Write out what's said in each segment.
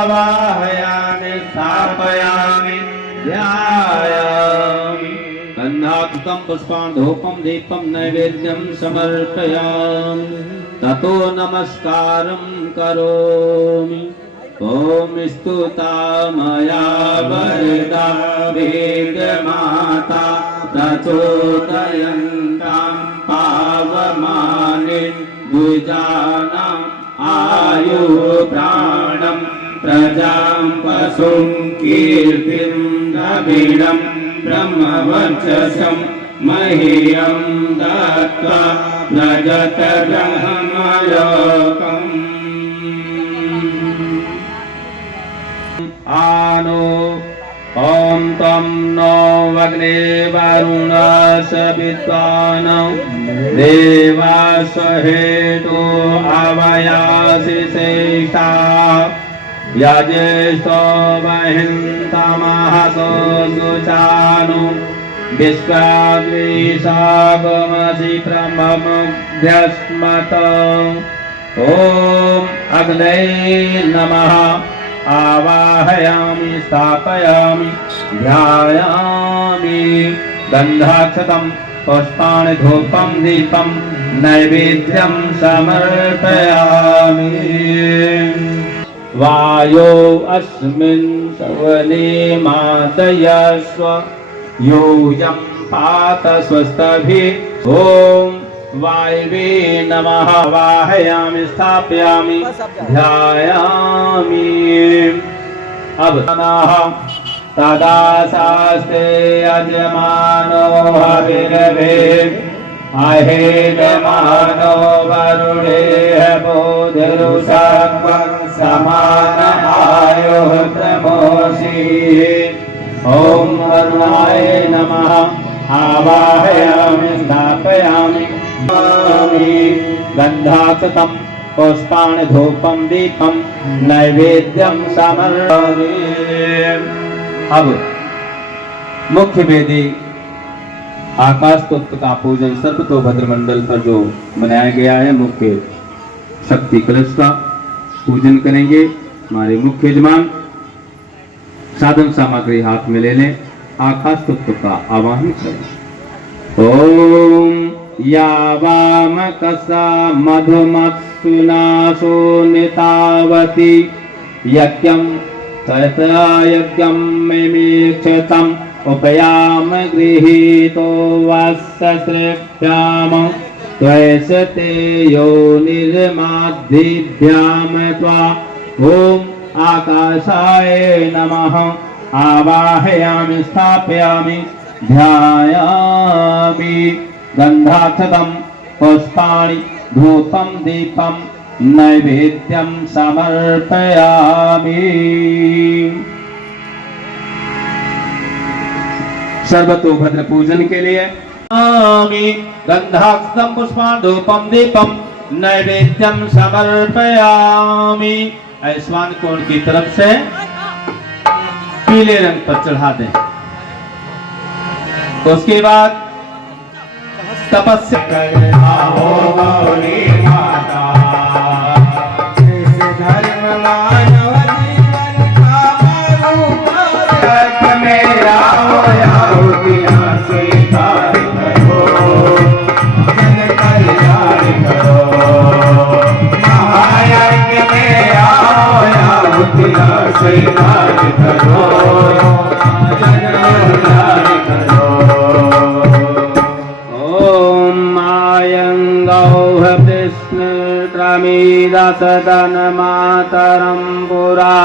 आवाहयामि स्थापयामि ध्यायामि गन्धाकृतं पुष्पान् धूपं दीपं नैवेद्यं समर्पयामि ततो नमस्कारं करोमि। ॐ स्तुता मया वरदा वेदमाता प्रचोदयन्तां पावमानि द्विजानाम् आयु प्राणं प्रजां पशुं कीर्तिं द्रविणं ब्रह्मवर्चसं मह्यं दत्त्वा व्रजत ब्रह्मलोकम्। आनो ॐ तं नो अग्ने वरुणस्य विद्वानो देवास हेतो अवयासि शेषा यजेष्ठो वहिन्तमहसो सुचानु विश्वाद्विषागमसि प्रममुभ्यस्मत। ॐ अग्ने नमः आवाहयामि स्थापयामि ध्यायामि गन्धाक्षतं पुष्पाणि धूपं दीपं नैवेद्यं समर्पयामि। वायो अस्मिन् सवने मातयस्व यूयं पात स्वस्तभिः। ॐ वायवे नमः वाहयामि स्थापयामि ध्यायामि। अब तदा शास्त्रे यजमानो हविर्भे अहेतमानो वरुणेह बोधिरुषात्मं समान आयुः प्रमोषि। ॐ वरुणाय नमः। आवाहयामि स्थापयामि गन्धाक्षतं पुष्पाणि धूपं दीपं नैवेद्यं समर्पयामि। अब मुख्य वेदी आकाश तत्व का पूजन सर्वतोभद्र मंडल पर जो बनाया गया है, मुख्य शक्ति कलश का पूजन करेंगे। हमारे मुख्य यजमान साधन सामग्री हाथ में ले लें, आकाश तत्व का आवाहन करें। ओम यावामकसा मधुमत्सुनाशो नितावती यज्ञं तथा यज्ञं मिमीक्षतम् उपयाम गृहीतो वत्सश्रेभ्याम त्वयसते योनिर्माद्भिभ्याम त्वा। ओम आकाशाय नमः। आवाहयामि स्थापयामि ध्यायामि गन्धाक्षतं पुष्पाणि धूपं दीपं नैवेद्यं समर्पयामि। सर्वतोभद्र पूजन के लिए गन्धाक्षतं पुष्पाणि धूपं दीपं नैवेद्यं समर्पयामि। आयुष्मान कोण की तरफ से पीले रंग पर चढ़ा दें। उसके बाद तपस्या करना हो गौरी माता, धर्म मानव जीवन का मेरा होया स्वीकार करो, जन कल्याण करो। महायज्ञ मेरा होया स्वीकार करो, जन कल्याण करो। विष्णुत्रमीदसदन मातरं पुरा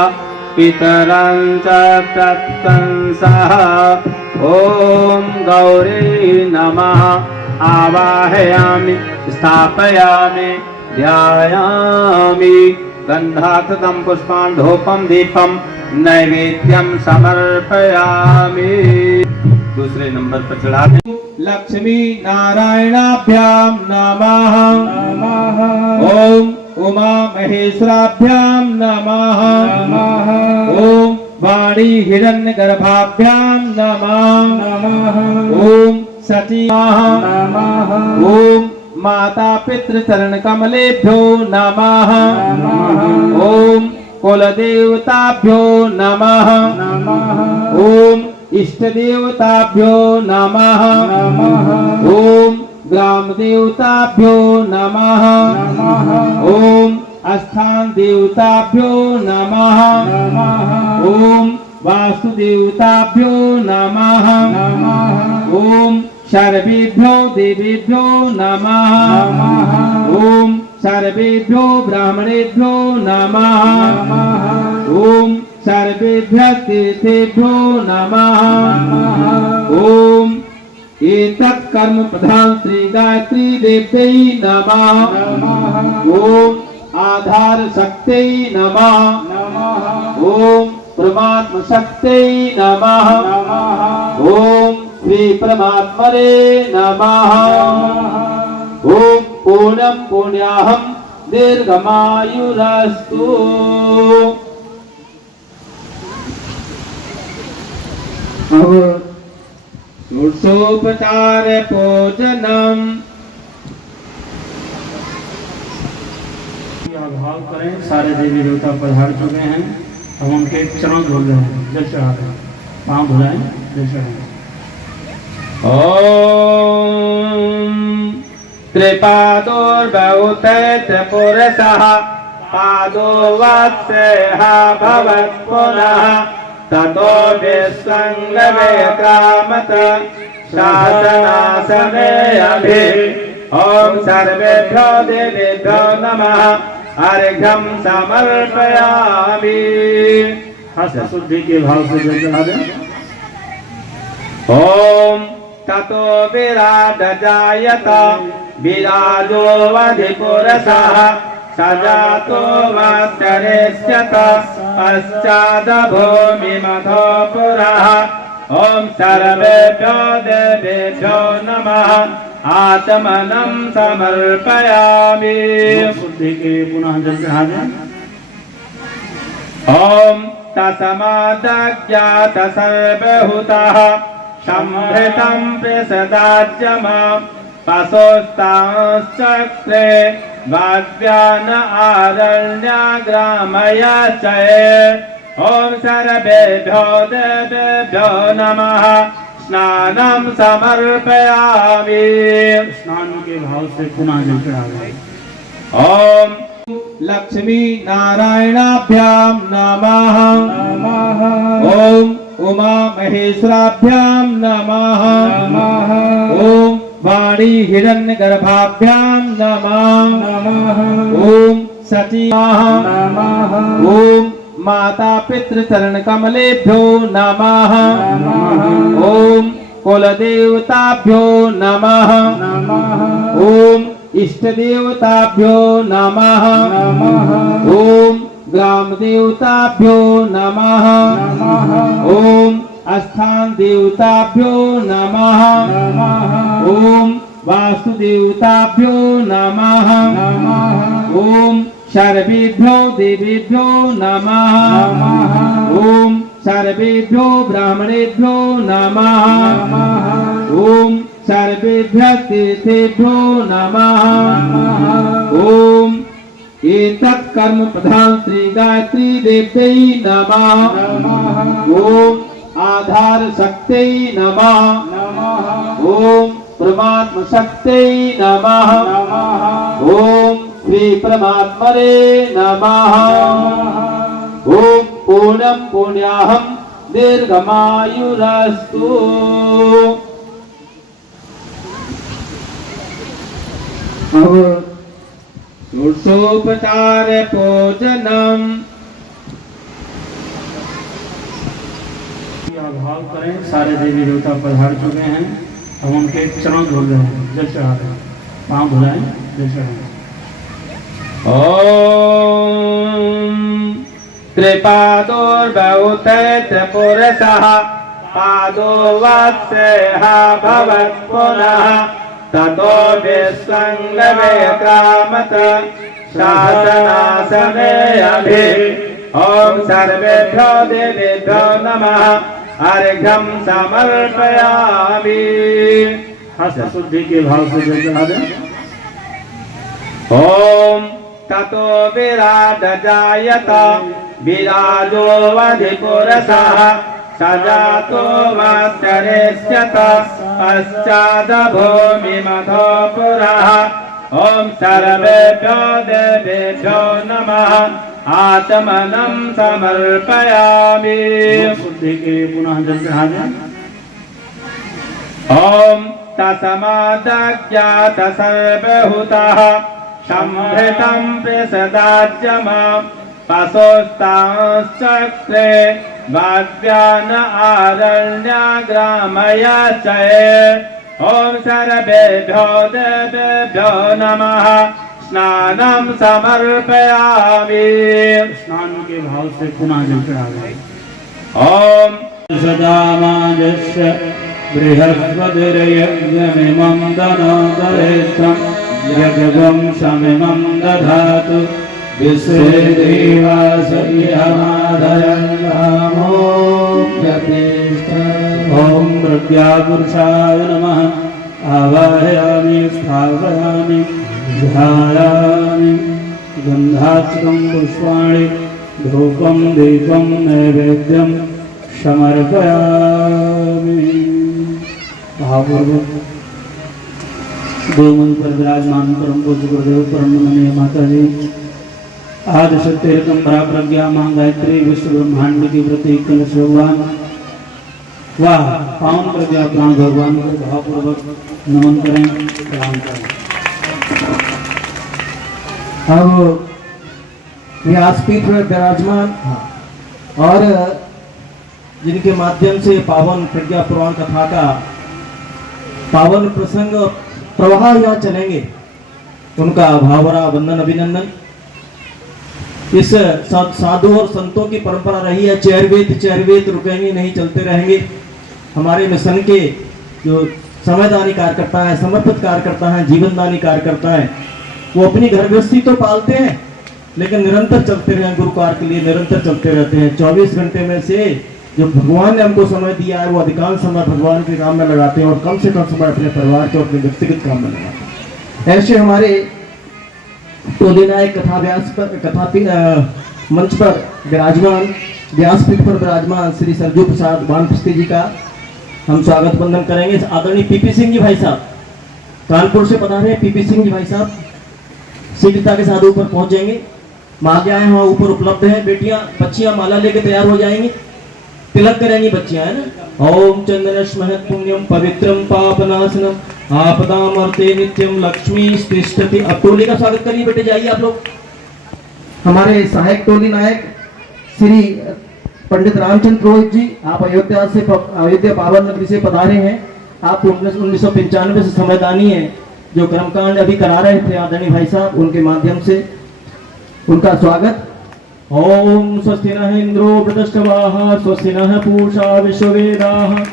पितरं च प्रशंसः। ॐ गौरी नमः। आवाहयामि स्थापयामि ध्यायामि गन्धाक्षतं पुष्पाणि धूपं दीपं नैवेद्यं समर्पयामि। दूसरे नंबर पर चढ़ा दें। लक्ष्मी नारायणाभ्यां नमः। ओम उमा महेश्वराभ्यां नमः। ओम वाणी हिरण्यगर्भाभ्यां नमः। ओम सती नमः। ओम माता पितृचरण कमलेभ्यो नमः। ओम कुलदेवताभ्यो नमः। ओम इष्ट देवताभ्यो नमः। ओम ग्राम देवताभ्यो नमः। ओम स्थान देवताभ्यो नमः। ओम वास्तु देवताभ्यो नमः। ओम सर्वेभ्यो देवेभ्यो नमः। ओम सर्वेभ्यो ब्राह्मणेभ्यो नमः। ओम सर्वेभ्यः तीर्थेभ्यो नमः। ओम एतत् कर्म प्रधान श्री गायत्री देव्यै नमः। ओम आधार शक्त्यै नमः। ओम परमात्मा शक्त्यै नमः। ओम श्री परमात्मने नमः। ओम पूर्णं पुण्याहं दीर्घमायुरस्तु। षोडशोपचार पूजनम। भाव करें। सारे देवी देवता पधार चुके हैं। हम उनके चरण धुल रहे हैं, जल चढ़ा रहे हैं। पाँव धुलाएं, जल चढ़ाएं। ओम त्रिपादोर्बहुते त्रिपुरसः पादो वत्सः भवत् पुनः ततो विश्वङ्गवेकामत शासनासने अभि। ओम सर्वेभ्यो देवेभ्यो नमः। अर्घ्यं समर्पयामि। हस्त शुद्धि के भाव से जल चढ़ा दें। ओम ततो विराट जायत विराजो वधिपुरसः स जातो वात्सरेष्यत पश्चाद भूमिमथो पुरः ॐ सर्वेभ्यो देवेभ्यो नमः आत्मनं समर्पयामि। शुद्धि के पुनः जल चढ़ा दें। ॐ तस्मादज्ञात सर्वभूतः संहृतं प्रसदाज्यम पशुस्तांश्चक्रे वाद्यान आरण्याग्रामय च ॐ सर्वेभ्यो देवेभ्यो नमः स्नानं समर्पयामि। स्नान के भाव से पुनः जल चढ़ा दें। ॐ लक्ष्मी नारायणाभ्यां नमः ॐ उमा महेश्वराभ्यां नमः ॐ वाणी हिरण्यगर्भाभ्यां नमः ॐ सचिवाः ॐ माता पितृचरण कमलेभ्यो नमः ॐ कुलदेवताभ्यो नमः ॐ इष्टदेवताभ्यो नमः ॐ ग्रामदेवताभ्यो नमः ॐ स्थान देवताभ्यो नमः ॐ वास्तुदेवताभ्यो नमः ॐ सर्वेभ्यो देवेभ्यो नमः ॐ सर्वेभ्यो ब्राह्मणेभ्यो नमः ॐ सर्वेभ्यः तीर्थेभ्यो नमः ॐ एतत् कर्म प्रधान श्री गायत्री देव्यै नमः ॐ आधार शक्त्यै नमः ॐ परमात्म शक्त्यै नमः ॐ श्री परमात्मने नमः ॐ पूर्णं पुण्याहं दीर्घमायुरस्तु। षोडशोपचार पूजनम। भाव करें। सारे देवी देवता पधार चुके हैं, हम उनके चरण धुल रहे हैं, जल चढ़ा रहे हैं, पाँव धुलाएं, जल चढ़ाएं। ॐ त्रिपादोर्बहुतैत्रपुरसः पादो वत्सः भवत् पुनः ततो विश्वङ्गवे कामत शासनासने अभि। ॐ सर्वेभ्यो देवेभ्यो नमः अर्घ्यं समर्पयामि। हस्त शुद्धि के भाव से जल चढ़ा दें। ॐ ततो विराट जायत विराजो वधिपुरसः स जातो वात्सरेष्यत पश्चाद भूमिमथो पुरः ॐ सर्वेभ्यो देवेभ्यो नमः आत्मनं समर्पयामि। शुद्धि के पुनः जल चढ़ा दें। ॐ तस्मादज्ञात सर्वभूतः संहृतं प्रसदाज्यम पशुस्तांश्चक्रे वाद्यान आरण्याग्रामय च ॐ सर्वेभ्यो देवेभ्यो नमः स्नानं समर्पयामि। स्नान के भाव से पुनः जल चढ़ा दें। ॐ सदामाजस्य बृहस्पतिर्यज्ञमिमं दनोदरेष्टं यज्ञं शमिमं दधातु विश्वे देवास इहमादयन्नामो यथेष्टम्। ॐ प्रज्ञापुरुषाय नमः। आवाहयामि स्थापयामि ध्यायामि गन्धाच्युतं पुष्पाणि धूपं दीपं नैवेद्यं समर्पयामि। भावपूर्वक गोमन पर विराजमान परम पूज्य गुरुदेव परम नमनीय माता जी आदि सत्य परा प्रज्ञा मां गायत्री विश्व ब्रह्मांड की प्रतीक कलश भगवान वाह पावन प्रज्ञा प्राण भगवान को भावपूर्वक नमन करें, प्रणाम करें। अब व्यासपीठ में विराजमान और जिनके माध्यम से पावन प्रज्ञा पुराण कथा का पावन प्रसंग प्रवाह यहाँ चलेंगे, उनका भावरा वंदन अभिनंदन। इस साधु और संतों की परंपरा रही है, चैरवेद रुकेंगे नहीं, चलते रहेंगे। हमारे मिशन के जो समयदानी कार्यकर्ता है, समर्पित कार्यकर्ता है, जीवनदानी कार्यकर्ता है, वो अपनी घर गृहस्थी तो पालते हैं लेकिन निरंतर चलते रहे, गुरु कार्य के लिए निरंतर चलते रहते हैं। 24 घंटे में से जो भगवान ने हमको समय दिया है वो अधिकांश समय भगवान के काम में लगाते हैं और कम से कम समय अपने परिवार के और अपने व्यक्तिगत काम में लगाते हैं। ऐसे हमारे टोली नायक मंच पर विराजमान, व्यासपीठ पर विराजमान श्री सरजू प्रसाद वानप्रस्थी जी का हम स्वागत वंदन करेंगे। आदरणीय पीपी सिंह जी भाई साहब कानपुर से पधारे हैं। पीपी सिंह जी भाई साहब शीघ्रता के साथ ऊपर पहुंचेंगे। माल्याएं वहाँ ऊपर उपलब्ध हैं। बेटियां बच्चियां माला लेके तैयार हो जाएंगी, तिलक करेंगी बच्चियां, है ना। ओम चंदनश्महत पुण्यम पवित्रम पापनाशनम आपदामर्ते नित्यम लक्ष्मी तिष्ठति। अब टोली का स्वागत करिए बेटे, जाइए आप लोग। हमारे सहायक टोली नायक श्री पंडित रामचंद्र रोहित जी, आप अयोध्या पावन नगरी से पधारे हैं। आप 1995 से समयदानी है, जो कर्मकांड अभी करा रहे थे आदरणीय भाई साहब, उनके माध्यम से उनका स्वागत। ओम स्वस्ति नः इंद्रो वृद्धश्रवाः स्वस्ति नः पूषा विश्ववेदाः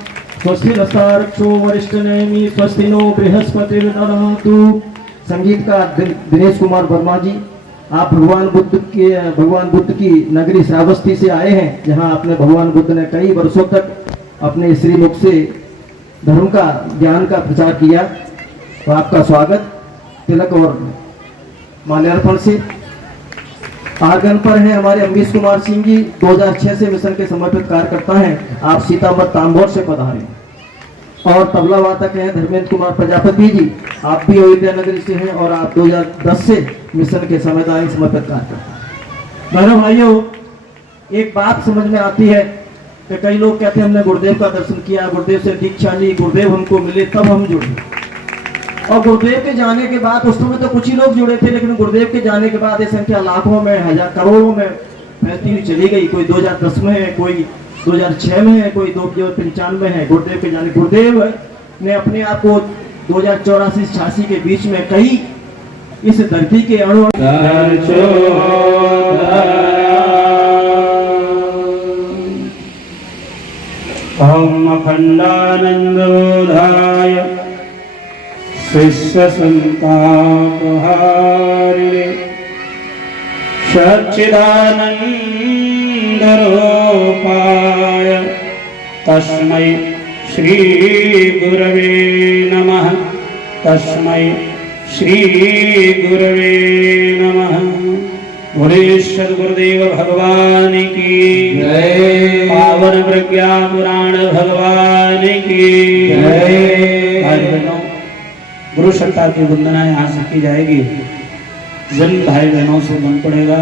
स्वस्ति नस्तारक्षो वरिष्ठनेमि स्वस्ति नो बृहस्पतिर्दधातु। संगीतकार दिनेश कुमार वर्मा जी, आप भगवान बुद्ध की नगरी श्रावस्ती से आए हैं, जहां अपने भगवान बुद्ध ने कई वर्षों तक अपने श्रीमुख से धर्म का ज्ञान का प्रचार किया। तो आपका स्वागत तिलक और माल्यार्पण से। आर्गन पर हैं हमारे अम्बीश कुमार सिंह जी, 2006 से मिशन के समर्पित कार्यकर्ता हैं। आप सीतामढ़ी तांबोर से पधारे। और तबला वादक हैं धर्मेंद्र कुमार प्रजापति जी, आप भी अयोध्या नगरी से हैं और आप 2010 से मिशन के समयदानी समर्पित कार्यकर्ता। बहनों भाइयों, एक बात समझ में आती है कि कई लोग कहते हैं हमने गुरुदेव का दर्शन किया, गुरुदेव से दीक्षा ली, गुरुदेव हमको मिले तब हम जुड़े। और गुरुदेव के जाने के बाद, उस समय तो कुछ ही लोग जुड़े थे, लेकिन गुरुदेव के जाने के बाद ये संख्या लाखों में, हजार करोड़ों में फैलती हुई चली गई। कोई 2010 में है, कोई 2006 में है, कोई 2095 में है। गुरुदेव के जाने, गुरुदेव ने अपने आप को 2084-86 के बीच में कई इस धरती के अणु ओम अखंडानंद बोधाय शिष्य संतापहारिणे सच्चिदानंद रूपाय तस्मै श्री गुरवे नमः। तस्मै श्री गुरवे नमः। बोले सद्गुरुदेव भगवान की जय। पावन प्रज्ञा पुराण भगवान की जय। गुरु सत्ता की वंदना यहाँ से की जाएगी। जिन भाई बहनों से मन पड़ेगा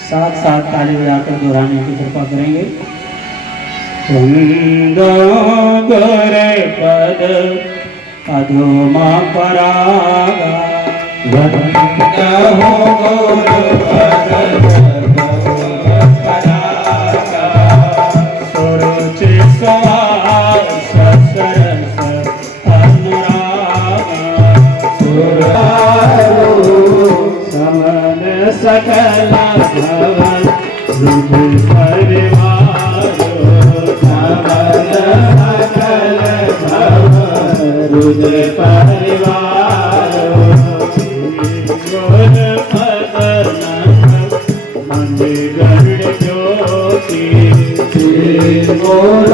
साथ साथ ताली बजाकर दोहराने की कृपा करेंगे। गुरे पद अधोमा परागा सुरुचि सवार सरस समन सकल भवन रुद्र परिवार समन सकल भवन रुद्र परिवार मंदिर ज्योति गोर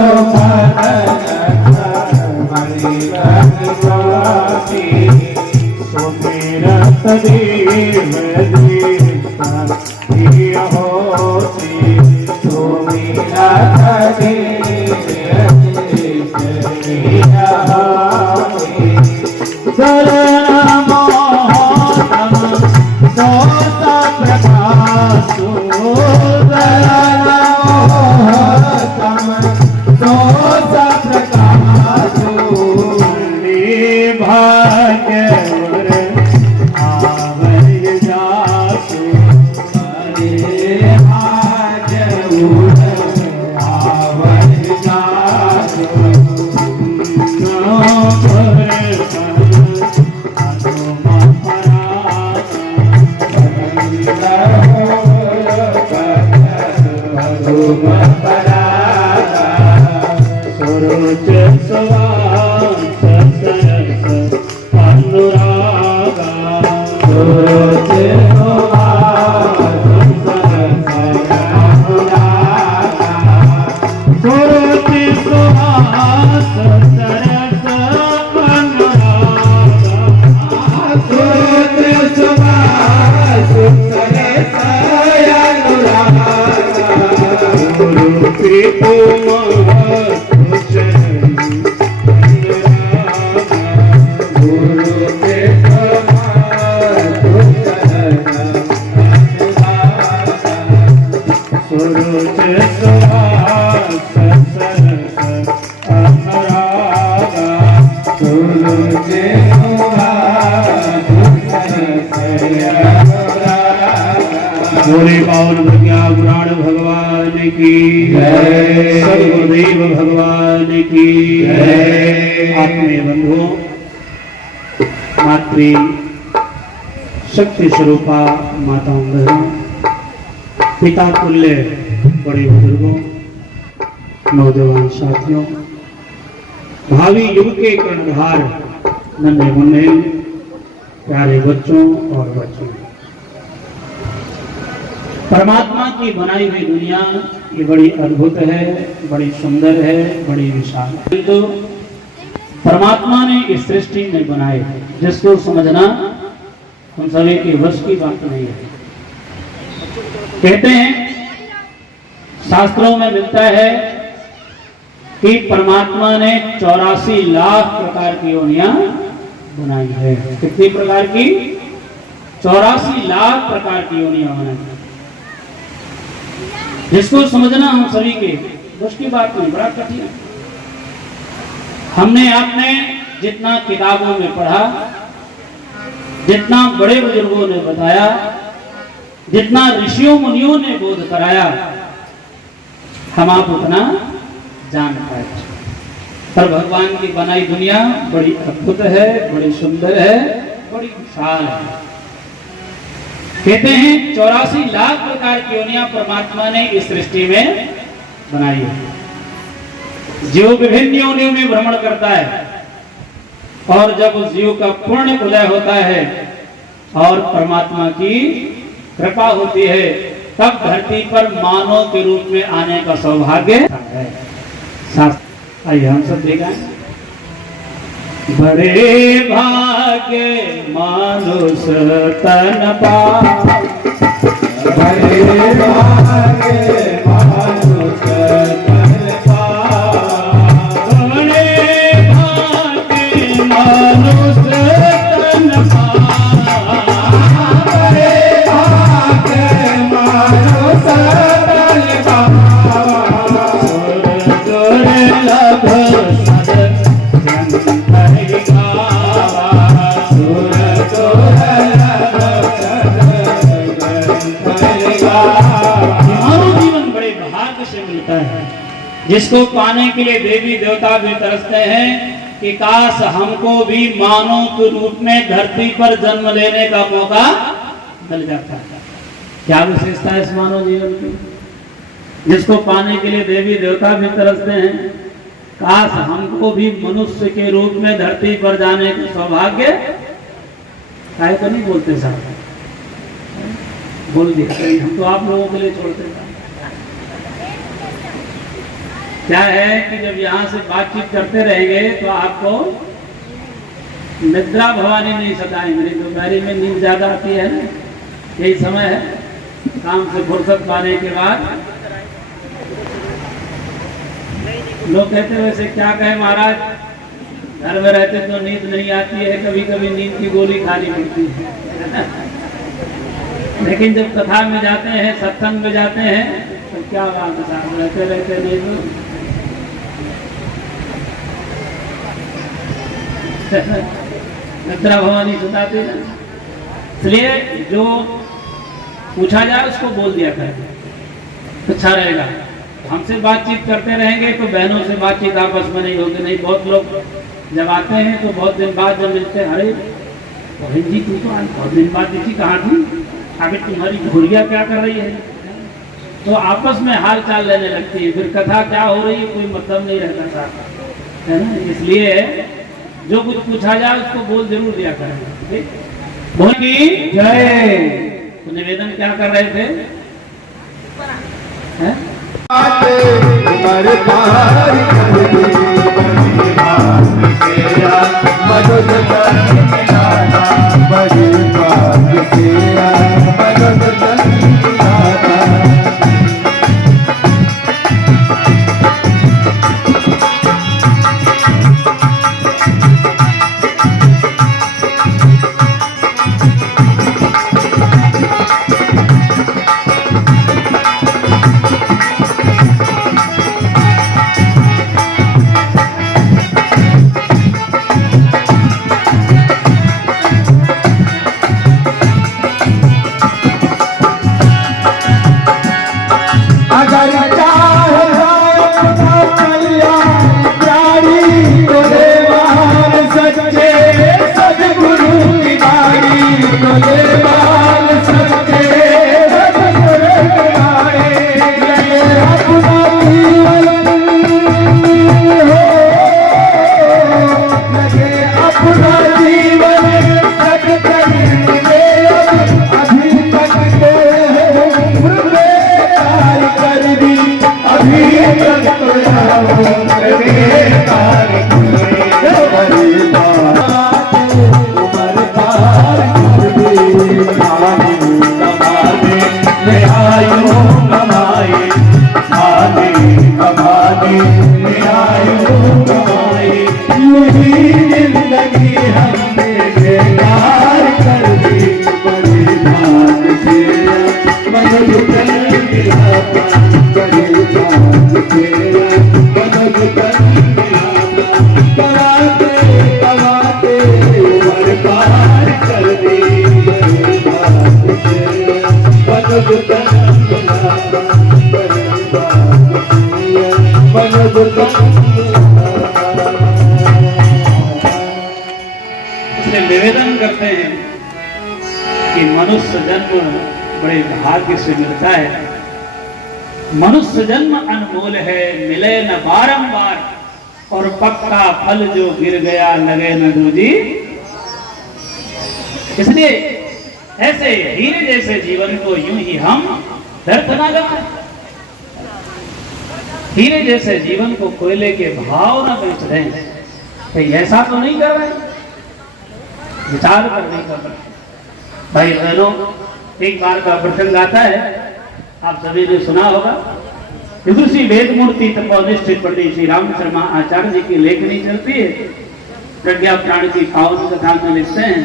भाग्य आवय जा सुरुच सुवास सरस अनुरागा सुरुच बोले पावन प्रज्ञा पुराण भगवान की जय, सदगुरुदेव भगवान की जय। आत्मीय बंधुओं, मातृ शक्ति स्वरूपा माताओं बहनों, पिता तुल्य बड़े बुजुर्गों, नौजवान साथियों, भावी युग के कर्णधार नन्हे मुन्ने प्यारे बच्चों और बच्चों, परमात्मा की बनाई हुई दुनिया ये बड़ी अद्भुत है, बड़ी सुंदर है, बड़ी विशाल है। तो परमात्मा ने इस सृष्टि में बनाए, जिसको समझना हम सभी के वश की बात नहीं है। कहते हैं, शास्त्रों में मिलता है कि परमात्मा ने 84 लाख प्रकार की योनियां बनाई है। कितनी प्रकार की? 84 लाख प्रकार की योनियां बनाई है, जिसको समझना हम सभी के बस की बात नहीं, बड़ा कठिन है। हमने आपने जितना किताबों में पढ़ा, जितना बड़े बुजुर्गों ने बताया, जितना ऋषियों मुनियों ने बोध कराया, हम आप उतना जान पाए। पर भगवान की बनाई दुनिया बड़ी अद्भुत है, बड़ी सुंदर है, बड़ी विशाल है। कहते हैं 84 लाख प्रकार की योनियां परमात्मा ने इस सृष्टि में बनाई है। जीव विभिन्न योनियों में भ्रमण करता है, और जब उस जीव का पूर्ण उदय होता है और परमात्मा की कृपा होती है, तब धरती पर मानव के रूप में आने का सौभाग्य है। आइए हम सब देखा, बड़े भाग्य मानुष तन पाए, बड़े भाग्य मानुष तन पाए, बड़े भाग्य मानुष तन पाए, बड़े भाग्य मानुष तन पाए, जिसको पाने के लिए देवी देवता भी तरसते हैं कि काश हमको भी मानव के रूप में धरती पर जन्म लेने का मौका मिल जाता। क्या विशेषता है इस मानव जीवन की, जिसको पाने के लिए देवी देवता भी तरसते हैं? काश हमको भी मनुष्य के रूप में धरती पर जाने का सौभाग्य। काहे तो नहीं बोलते साहब, बोल दिया, हम तो आप लोगों के लिए छोड़ते हैं। क्या है कि जब यहाँ से बातचीत करते रहेंगे तो आपको निद्रा भवानी नहीं सताएंगे। दोपहरी में नींद ज्यादा आती है ना, यही समय है काम से फुर्सत पाने के बाद। लोग कहते वैसे क्या कहे महाराज, घर में रहते तो नींद नहीं आती है, कभी कभी नींद की गोली खानी पड़ती है लेकिन जब कथा में जाते हैं, सत्संग में जाते हैं तो क्या बात है, रहते रहते नींद निद्रा भवानी सुताते हैं। इसलिए जो पूछा जाए उसको बोल दिया करें, अच्छा रहेगा। हमसे बातचीत करते रहेंगे तो बहनों से बातचीत आपस में नहीं होगी। नहीं, बहुत लोग जब आते हैं तो बहुत दिन बाद जब मिलते हैं, अरे बहन जी तू तो आज बहुत दिन बाद दिखी, कहाँ थी, आगे तुम्हारी घोड़िया क्या कर रही है? तो आपस में हाल चाल लेने लगती है, फिर कथा क्या हो रही है कोई मतलब नहीं रहता साथ, है ना। इसलिए जो कुछ पूछा जाए उसको बोल जरूर दिया करें, ठीक। बोल की जय। तो निवेदन क्या कर रहे थे, हैं? निवेदन करते हैं कि मनुष्य जन्म बड़े भाग्य से मिलता है। मनुष्य जन्म अनमोल है, मिले न बारंबार, और पक्का फल जो गिर गया लगे न दूजी। इसलिए ऐसे हीरे जैसे जीवन को यूं ही हम व्यर्थ ना लगाएं। हीरे जैसे जीवन को कोयले के भाव न बेच दें। कहीं ऐसा तो नहीं कर रहे, विचार करने का भाई बहनों। एक बार का प्रसंग आता है, आप सभी ने सुना होगा। विदुषी वेद मूर्ति तपोनिष्ठित पंडित श्री राम शर्मा आचार्य जी की लेखनी चलती है। प्रज्ञा प्राण की पावन कथा में लिखते हैं,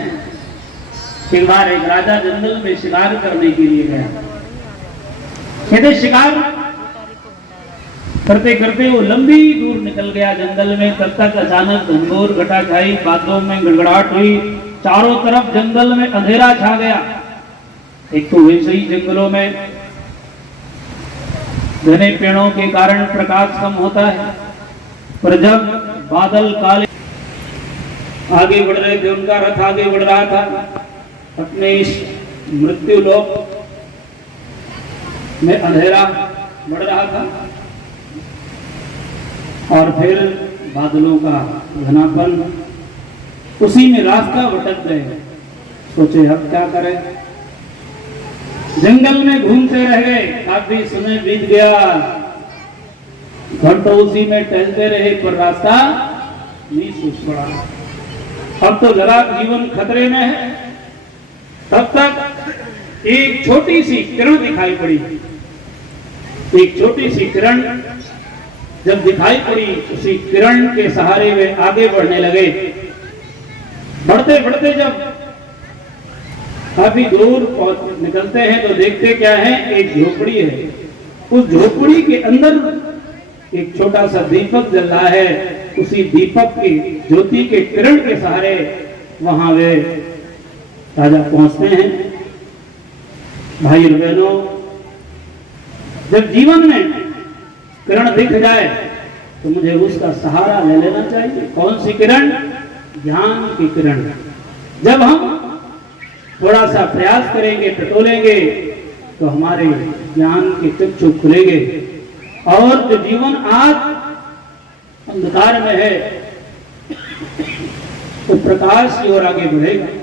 एक बार एक राजा जंगल में शिकार करने के लिए गया। कहते शिकार करते करते वो लंबी दूर निकल गया जंगल में। तब तक अचानक घनघोर घटा छाई, बादलों में गड़गड़ाहट हुई, चारों तरफ जंगल में अंधेरा छा गया। एक तो वैसे ही जंगलों में घने पेड़ों के कारण प्रकाश कम होता है, पर जब बादल काले आगे बढ़ रहे थे, उनका रथ आगे बढ़ रहा था अपने इस मृत्यु लोक में, अंधेरा बढ़ रहा था और फिर बादलों का घनापन, उसी में रास्ता भटक गए। सोचे अब क्या करें, जंगल में घूमते रह गए। काफी समय बीत गया, घंटों उसी में टहलते रहे, पर रास्ता नहीं सूझ पड़ा। अब तो जरा जीवन खतरे में है। तब तक एक छोटी सी किरण दिखाई पड़ी। एक छोटी सी किरण जब दिखाई पड़ी, उसी किरण के सहारे वे आगे बढ़ने लगे। बढ़ते बढ़ते जब काफी दूर निकलते हैं तो देखते क्या है, एक झोपड़ी है। उस झोपड़ी के अंदर एक छोटा सा दीपक जल रहा है। उसी दीपक की ज्योति के किरण के सहारे वहां वे राजा पहुंचते हैं। भाई और बहनों, जब जीवन में किरण दिख जाए तो मुझे उसका सहारा ले लेना चाहिए। कौन सी किरण? ज्ञान की किरण। जब हम थोड़ा सा प्रयास करेंगे, टटोलेंगे, तो हमारे ज्ञान के चक्षु खुलेंगे और जो जीवन आज अंधकार में है वो प्रकाश की ओर आगे बढ़ेगा।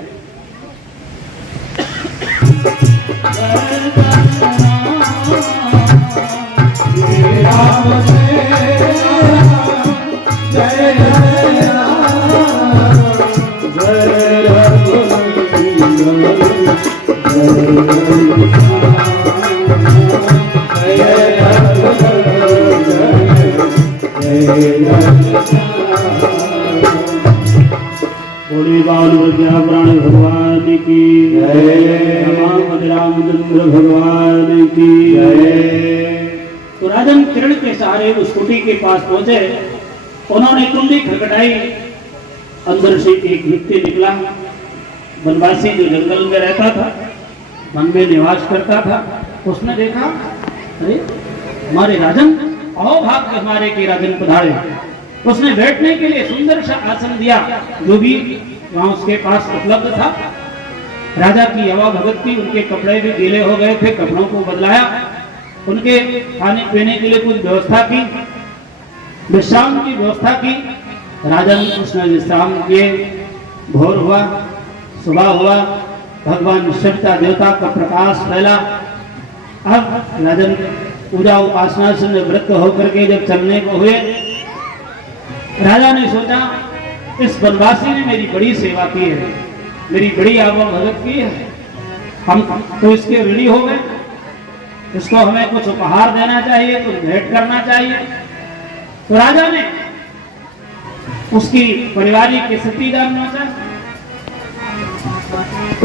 बोले बाल विद्या पुराण भगवान की रामचंद्र भगवान की। तो राजन किरण के सहारे उस कुटी के पास पहुंचे, उन्होंने कुंडी खटखटाई, अंदर से एक व्यक्ति निकला। वनवासी जो जंगल में रहता था, वन में निवास करता था, उसने देखा अरे हमारे राजन, आओ भाग के हमारे के राजन पधारे। उसने बैठने के लिए सुंदर सा आसन दिया, जो भी वहां उसके पास उपलब्ध था। राजा की हवा भगत थी, उनके कपड़े भी गीले हो गए थे, कपड़ों को बदलाया, उनके खाने पीने के लिए कुछ व्यवस्था की, विश्राम की व्यवस्था की। राजन उसने विश्राम किए, भोर हुआ, सुबह हुआ, भगवान सविता देवता का प्रकाश फैला। अब राजन पूजा उपासना से निवृत्त होकर के जब चलने को हुए, राजा ने सोचा इस वनवासी ने मेरी बड़ी सेवा की है, मेरी बड़ी आवा भगत की है, हम तो इसके ऋणी हो गए, इसको हमें कुछ उपहार देना चाहिए, कुछ भेंट करना चाहिए। तो राजा ने उसकी पारिवारिक स्थिति जानना चाहा।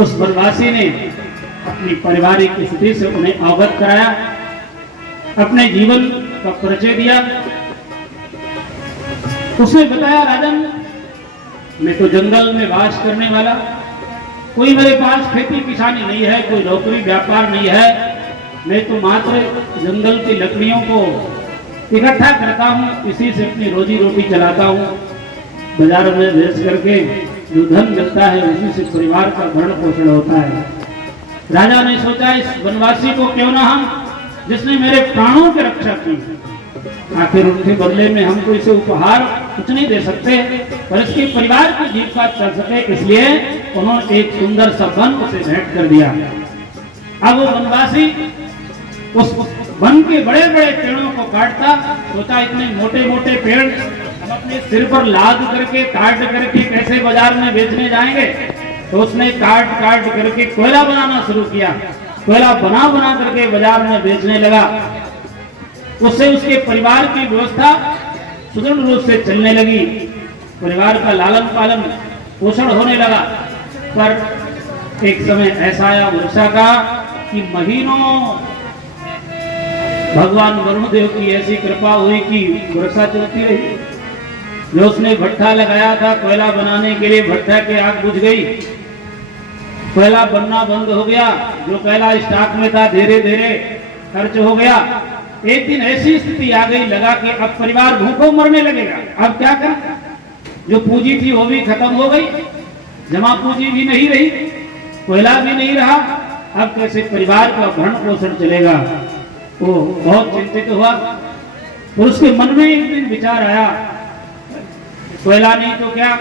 उस वनवासी ने अपनी पारिवारिक स्थिति से उन्हें अवगत कराया, अपने जीवन का परिचय दिया। उसने बताया राजन, मैं तो जंगल में वास करने वाला, कोई मेरे पास खेती किसानी नहीं है, कोई नौकरी व्यापार नहीं है, मैं तो मात्र जंगल की लकड़ियों को इकट्ठा करता हूँ, इसी से अपनी रोजी रोटी चलाता हूँ, बाजार में बेच करके जो धन मिलता है उसी से परिवार का भरण पोषण होता है। राजा ने सोचा इस वनवासी को क्यों ना हम, जिसने मेरे प्राणों की रक्षा की, आखिर उनके बदले में हम तो इसे उपहार कुछ नहीं दे सकते, पर इसके परिवार की जीविका चल सके, इसलिए उन्होंने एक सुंदर सा वन उसे भेंट कर दिया। अब वो वनवासी उस वन के बड़े बड़े पेड़ों को काटता, सोचा इतने मोटे मोटे पेड़ हम अपने सिर पर लाद करके काट करके कैसे बाजार में बेचने जाएंगे। तो उसने काट काट करके कोयला बनाना शुरू किया, कोयला बना बना करके बाजार में बेचने लगा। उससे उसके परिवार की व्यवस्था सुदृढ़ रूप से चलने लगी, परिवार का लालन पालन पोषण होने लगा। पर एक समय ऐसा आया वर्षा का कि महीनों भगवान वरुण देव की ऐसी कृपा हुई कि वर्षा चलती रही। जो उसने भट्ठा लगाया था कोयला बनाने के लिए, भट्ठा की आग बुझ गई, कोयला बनना बंद हो गया, जो कोयला स्टॉक में था धीरे धीरे खर्च हो गया। एक दिन ऐसी स्थिति आ गई, लगा कि अब परिवार भूखों मरने लगेगा, अब क्या करें, जो पूंजी थी वो भी खत्म हो गई, जमा पूंजी भी नहीं रही, कोयला भी नहीं रहा, अब कैसे परिवार का भरण पोषण चलेगा। वो बहुत चिंतित हुआ। और उसके मन में एक दिन विचार आया, कोयला नहीं तो क्या,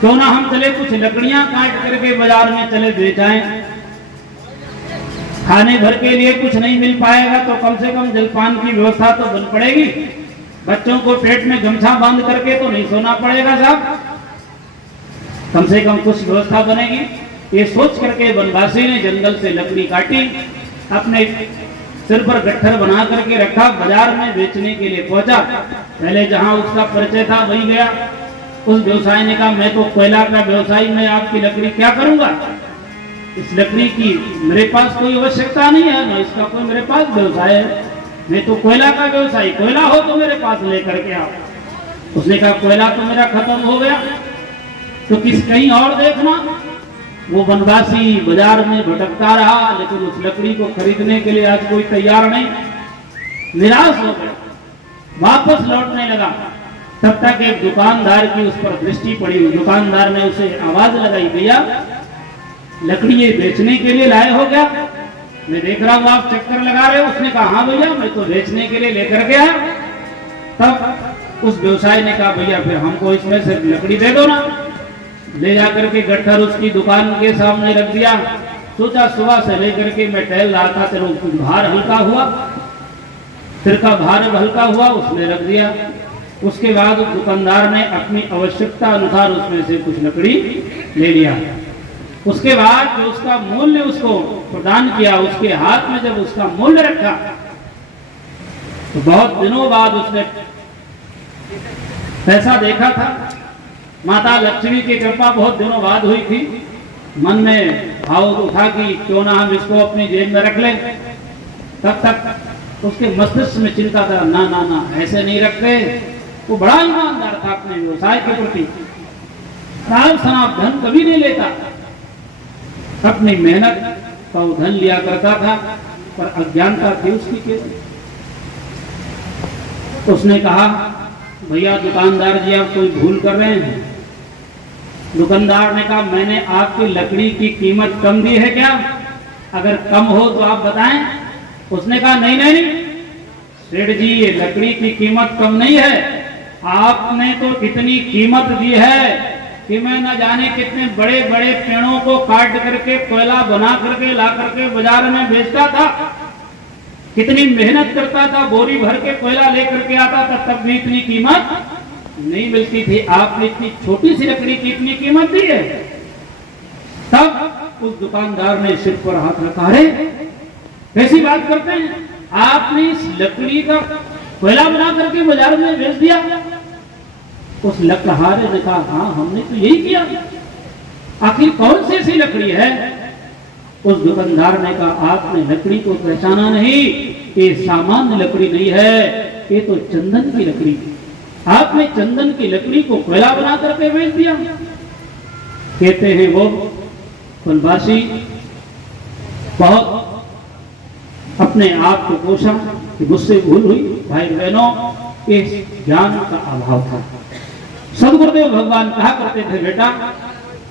क्यों ना हम चले कुछ लकड़ियां काट करके बाजार में चले बेच आएं। खाने भर के लिए कुछ नहीं मिल पाएगा तो कम से कम जलपान की व्यवस्था तो बन पड़ेगी, बच्चों को पेट में गमछा बांध करके तो नहीं सोना पड़ेगा साहब, कम से कम कुछ व्यवस्था बनेगी। ये सोच करके वनवासी ने जंगल से लकड़ी काटी, अपने सिर पर गट्ठर बना करके रखा, बाजार में बेचने के लिए पहुंचा। पहले जहां उसका परिचय था वही गया, उस व्यवसायी ने कहा मैं तो कोयला का व्यवसायी, मैं आपकी लकड़ी क्या करूंगा, इस लकड़ी की मेरे पास कोई आवश्यकता नहीं है, ना इसका कोई मेरे पास व्यवसाय है, मैं तो कोयला का व्यवसायी, कोयला हो तो मेरे पास लेकर के आओ। उसने कहा कोयला तो मेरा खत्म हो गया, तो किस कहीं और देखना। वो वनवासी बाजार में भटकता रहा, लेकिन उस लकड़ी को खरीदने के लिए आज कोई तैयार नहीं, निराश हो गया, वापस लौटने लगा। तब तक एक दुकानदार की उस पर दृष्टि पड़ी, दुकानदार ने उसे आवाज लगाई, भैया लकड़ी ये बेचने के लिए लाए हो क्या? मैं देख रहा हूँ आप चक्कर लगा रहे हो। उसने कहा हाँ भैया मैं तो बेचने के लिए लेकर गया। तब उस व्यवसायी ने कहा भैया फिर हमको इसमें से लकड़ी दे दो ना। ले जाकर के गट्ठर उसकी दुकान के सामने रख दिया। सोचा सुबह से लेकर के मैं टहल रहा था, चलो भार हल्का हुआ, सिर का भार हल्का हुआ, उसने रख दिया। उसके बाद उस दुकानदार ने अपनी आवश्यकता अनुसार उसमें से कुछ लकड़ी ले लिया। उसके बाद जो उसका मूल्य उसको प्रदान किया, उसके हाथ में जब उसका मूल्य रखा तो बहुत दिनों बाद उसने पैसा देखा था। माता लक्ष्मी की कृपा बहुत दिनों बाद हुई थी। मन में भाव उठा कि क्यों ना हम इसको अपनी जेब में रख लें। तब तक उसके मस्तिष्क में चिंता था, ना ना ना ऐसे नहीं रखते। वो बड़ा ईमानदार था अपने व्यवसाय के प्रति, साल सनाब धन कभी नहीं लेता। अपनी मेहनत का वो धन लिया करता था, पर अज्ञानता थी उसकी केवल। उसने कहा भैया दुकानदार जी आप कोई भूल कर रहे हैं। दुकानदार ने कहा मैंने आपकी लकड़ी की कीमत कम दी है क्या? अगर कम हो तो आप बताएं। उसने कहा नहीं नहीं नहीं सेठ जी ये लकड़ी की कीमत कम नहीं है, आपने तो इतनी कीमत दी है कि मैं न जाने कितने बड़े बड़े पेड़ों को काट करके कोयला बना करके ला करके बाजार में बेचता था, कितनी मेहनत करता था, बोरी भर के कोयला लेकर के आता था, तब भी इतनी कीमत नहीं मिलती थी। आपने इतनी छोटी सी लकड़ी की इतनी कीमत दी है। तब उस दुकानदार ने सिर पर हाथ रखा, अरे कैसी बात करते हैं, आपने इस लकड़ी का कोयला बना करके बाजार में बेच दिया। उस लकड़हारे ने कहा हाँ हमने तो यही किया, आखिर कौन सी ऐसी लकड़ी है? उस दुकानदार ने कहा आपने लकड़ी को पहचाना नहीं, ये सामान्य लकड़ी नहीं है, ये तो चंदन की लकड़ी। आपने चंदन की लकड़ी को कोयला बना करके बेच दिया। कहते हैं वो वनवासी बहुत अपने आप को कोसा कि मुझसे भूल हुई। भाई बहनों इस ज्ञान का अभाव था। सदगुरुदेव भगवान कहा करते थे बेटा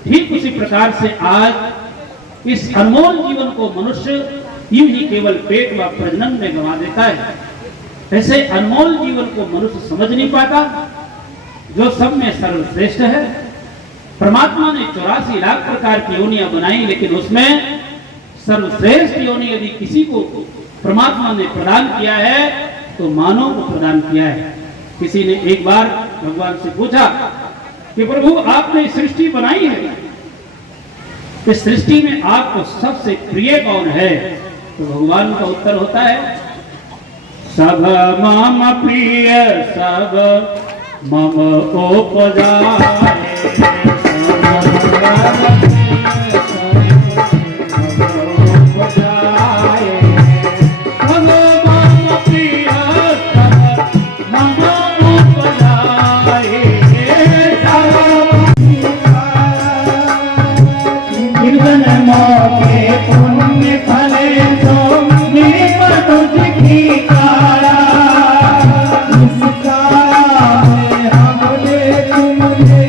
ठीक उसी प्रकार से आज इस अनमोल जीवन को मनुष्य यूं ही केवल पेट व प्रजनन में गंवा देता है। ऐसे अनमोल जीवन को मनुष्य समझ नहीं पाता जो सब में सर्वश्रेष्ठ है। परमात्मा ने 84 लाख प्रकार की योनियां बनाई, लेकिन उसमें सर्वश्रेष्ठ योनि यदि किसी को परमात्मा ने प्रदान किया है तो मानव को प्रदान किया है। किसी ने एक बार भगवान से पूछा कि प्रभु आपने सृष्टि बनाई है, इस सृष्टि में आपको सबसे प्रिय कौन है? तो भगवान का उत्तर होता है सब मम प्रिय सब मम उपजाए। इस काया में हमने तुमने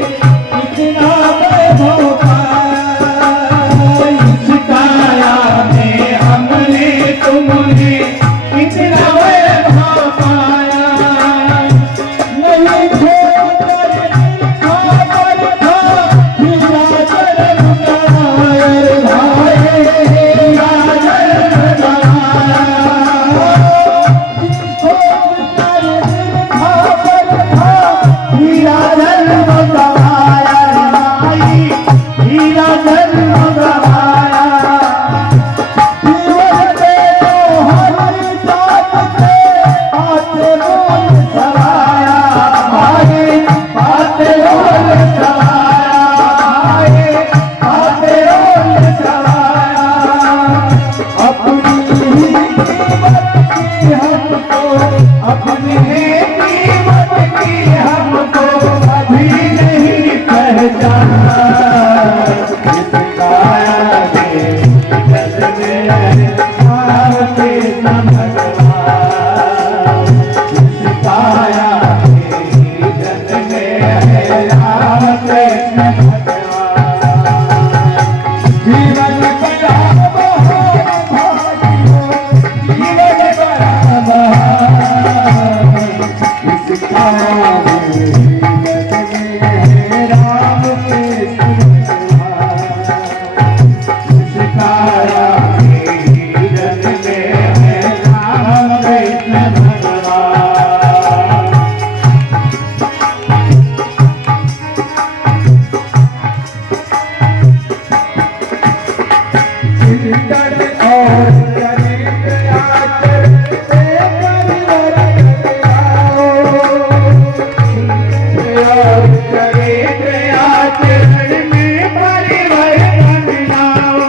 चरित्र आचरण में परिवर्तन लाओ।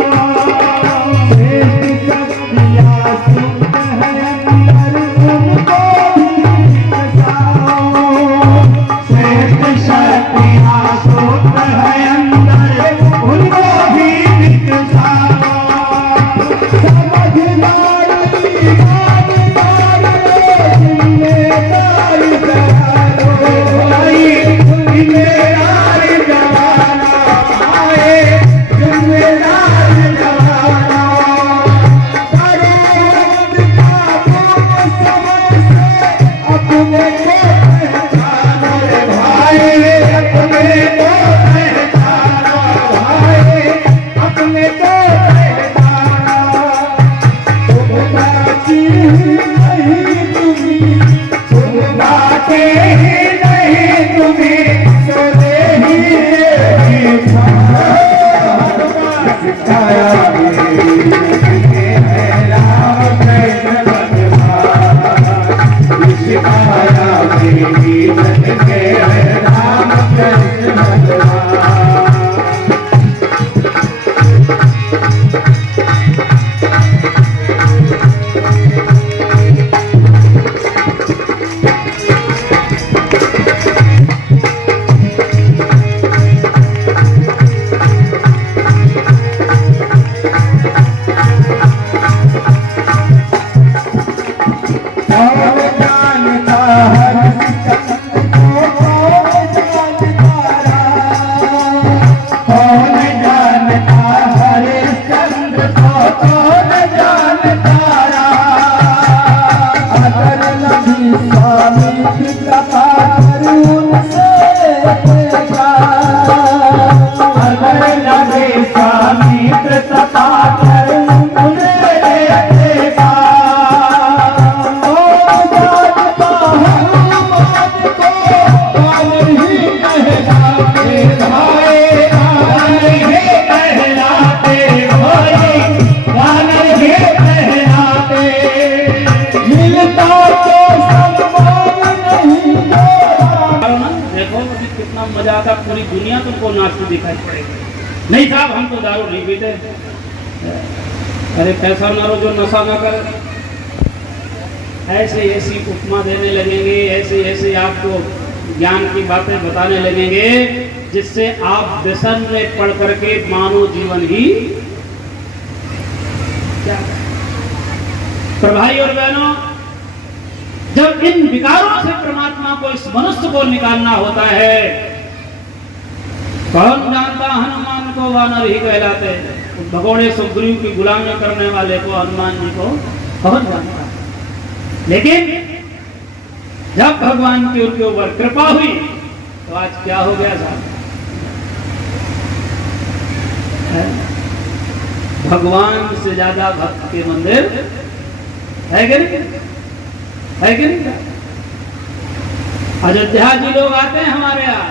श्रेष्ठ शक्तियाँ सुप्त है अंदर, उनको भी बचाओ। श्रेष्ठ शक्तियाँ सुप्त है अंदर, उनको भी बचाओ। समझदारी मजा आता, पूरी दुनिया तुमको नाचती दिखाई पड़ेगी। नहीं साहब हम तो दारू नहीं पीते। अरे पैसा ना रो जो नशा ना करे। ऐसे ऐसी उपमा देने लगेंगे, ऐसे ऐसे आपको ज्ञान की बातें बताने लगेंगे जिससे आप व्यसन में पड़ करके मानव जीवन ही क्या। पर भाई और बहनों, जब इन विकारों से परमात्मा को, इस मनुष्य को निकालना होता है, कौन जानता हनुमान को वानर ही कहलाते हैं। भगोड़े सुग्रीव की गुलामी करने वाले को, हनुमान जी को कौन जानता। लेकिन जब भगवान की उनके ऊपर कृपा हुई तो आज क्या हो गया साहब। भगवान से ज्यादा भक्त के मंदिर है कि नहीं, है कि नहीं। अयोध्या जी लोग आते हैं हमारे यहाँ,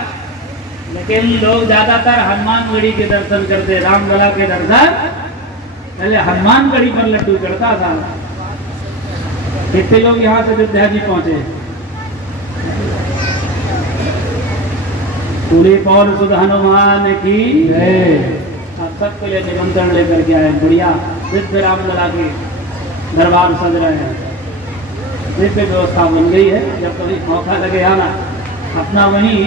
लेकिन लोग ज्यादातर हनुमानगढ़ी के दर्शन करते, रामलला के दर्शन पहले हनुमानगढ़ी पर लड्डू चढ़ता था। कितने लोग यहाँ से अयोध्या जी पहुंचे। पूरी पौर सुध हनुमान की आप सबके लिए निमंत्रण लेकर के आए। बढ़िया दिव्य रामलला के दरबार सज रहे हैं, दिव्य व्यवस्था बन गई है। जब कभी मौका लगे आना, अपना वहीं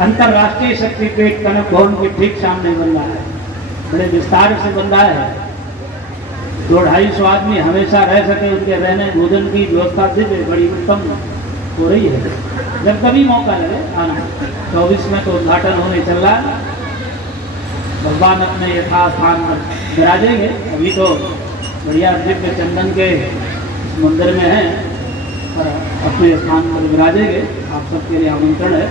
अंतरराष्ट्रीय शक्तिपीठ कनक भवन के ठीक सामने बन रहा है, बड़े विस्तार से बन रहा है। 200-250 आदमी हमेशा रह सके, उनके रहने भोजन की व्यवस्था दिव्य बड़ी उत्तम हो रही है। जब कभी मौका लगे आना। 24 में तो उद्घाटन होने चल रहा है। भगवान अपने यथास्थान पर विराजेंगे। अभी तो बढ़िया दिव्य चंदन के मंदिर में है, और अपने स्थान पर विराजेंगे। आप सबके लिए आमंत्रण है।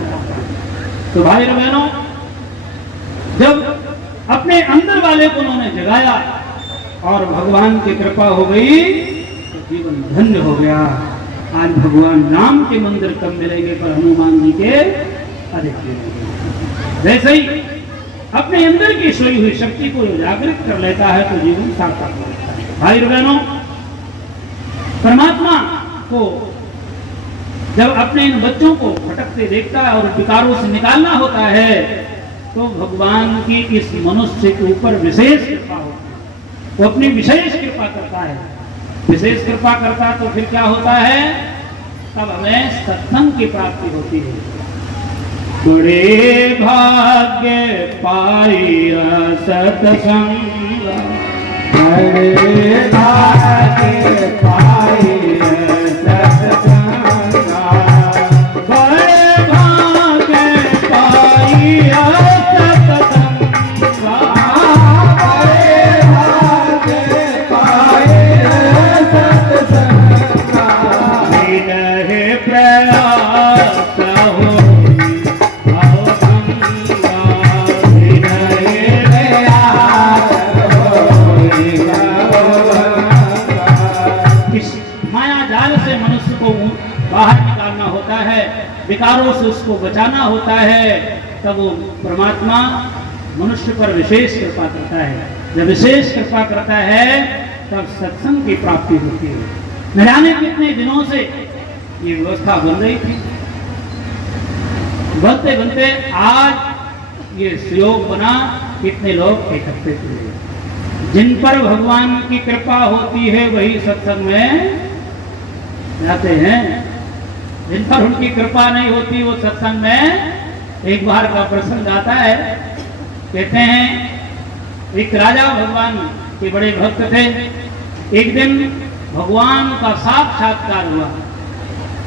तो भाई और बहनों, जब अपने अंदर वाले को उन्होंने जगाया और भगवान की कृपा हो गई तो जीवन धन्य हो गया। आज भगवान राम के मंदिर कम मिलेंगे, पर हनुमान जी के अधिक मिलेंगे। वैसे ही अपने अंदर की सोई हुई शक्ति को जागृत कर लेता है तो जीवन सार्थक होता है। भाई और बहनों, परमात्मा को जब अपने इन बच्चों को भटकते देखता है और विकारों से निकालना होता है तो भगवान की इस मनुष्य के ऊपर विशेष कृपा होती है। वो अपनी विशेष कृपा करता है। विशेष कृपा करता तो फिर क्या होता है, तब हमें सत्संग की प्राप्ति होती है। बड़े भाग्य पाई सत्संग, बड़े भाग्य पाई सत्संग, बड़े भाग्य पाई सत्संग, बड़े भाग्य पाई सत्संग, विनय प्रयास हो बाहर निकालना होता है, विकारों से उसको बचाना होता है, तब वो परमात्मा मनुष्य पर विशेष कृपा करता है। जब विशेष कृपा करता है तब सत्संग की प्राप्ति होती है। न जाने कितने दिनों से ये व्यवस्था बन रही थी, बनते बनते आज ये सुयोग बना, कितने लोग इकट्ठे हुए। जिन पर भगवान की कृपा होती है वही सत्संग में जाते हैं, जिन पर उनकी कृपा नहीं होती वो सत्संग में। एक बार का प्रसंग आता है, कहते हैं एक राजा भगवान के बड़े भक्त थे। एक दिन भगवान का साक्षात्कार हुआ।